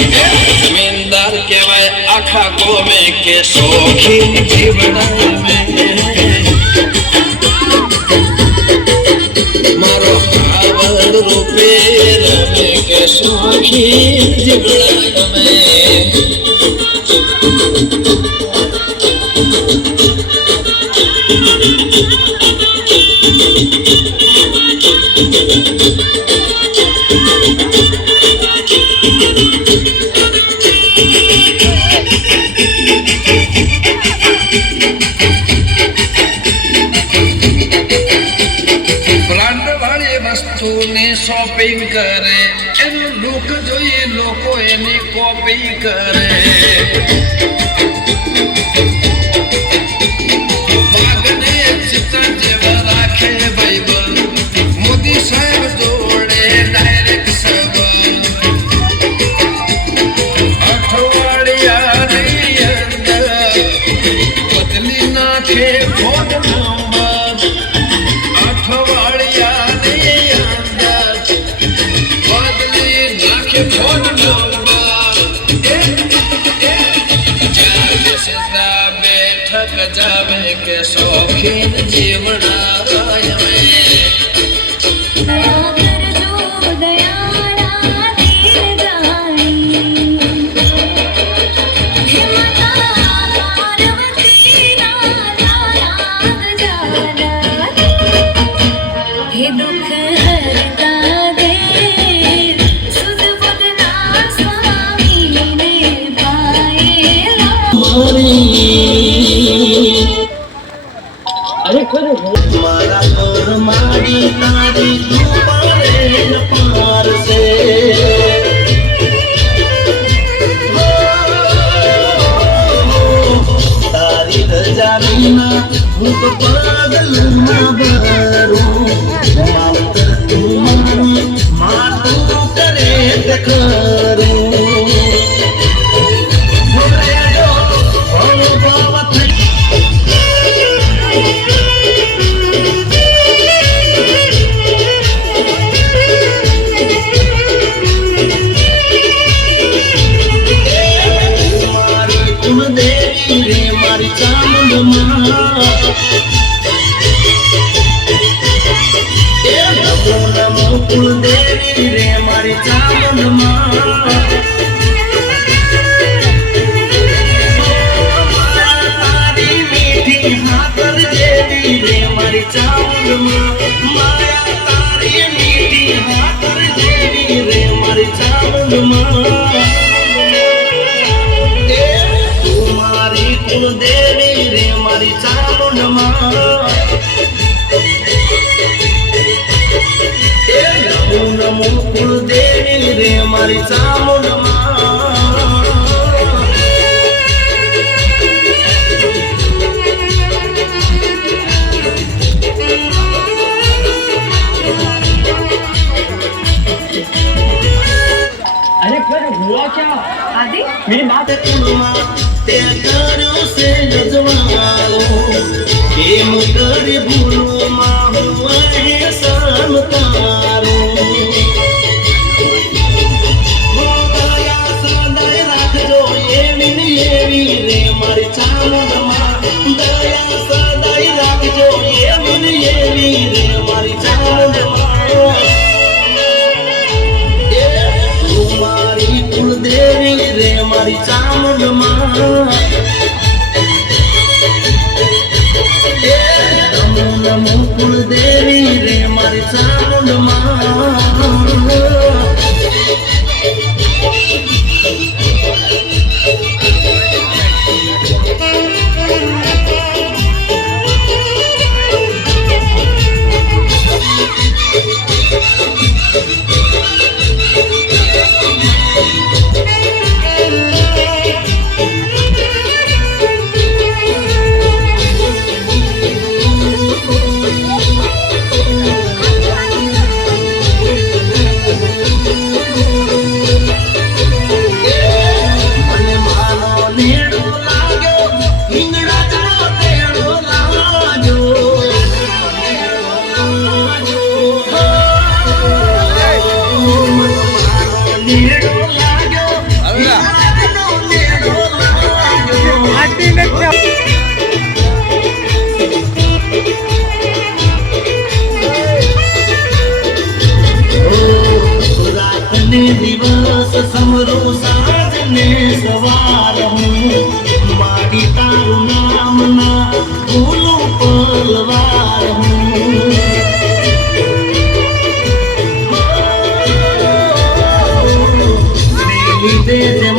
जमींदार कहवाय आखा गोमे के शौकीन जीवड़ा में मारो आवड़ रूपे रमे के शौकीन जीवड़ा में शॉपिंग करे लोग जो ये लोगों एनी कॉपी करे मागने चित्र जेवर राखे बाइबल मोदी साहब जोड़े डायरेक्ट सबर अठवाडिया अंदर बदली नाखे फोन नंबर अठवाडिया फोन बैठक जावे के शौकीन जीवड़ा में मारा और मारी तारी पारे पार से तारी जाना भूत पागल ना बरू मारू करे देखरू कुलदेवी रे मारी चामुंड माँ तारी मीठी हाथर देवी रे मारी चामुंड माँ माया तारी मीठी हाथर देवी रे मारी चामुंड माँ तुम्हारी कुलदेवी रे मारी चामुंड माँ नमो कुलदेवी रे मारी चामुंड माँ अरे फिर हुआ क्या आदि मेरी बात है ते करो से जजवालो के मुकर भूलो माँ हुआ है शाम तारो નમો નમો કુળદેવી રે મારી ચામુંડમાં. મને માનો નેડો લાગ્યો, હિંગળાજનો તેડો લાગ્યો. નેડો લાગ્યો, હિંગળાજનો તેડો લાગ્યો. રાત ને દિવસ સમરો સાંજ ને સવાર હું મારી તારું નામ ના ભૂલું પલવાર હું. લીધે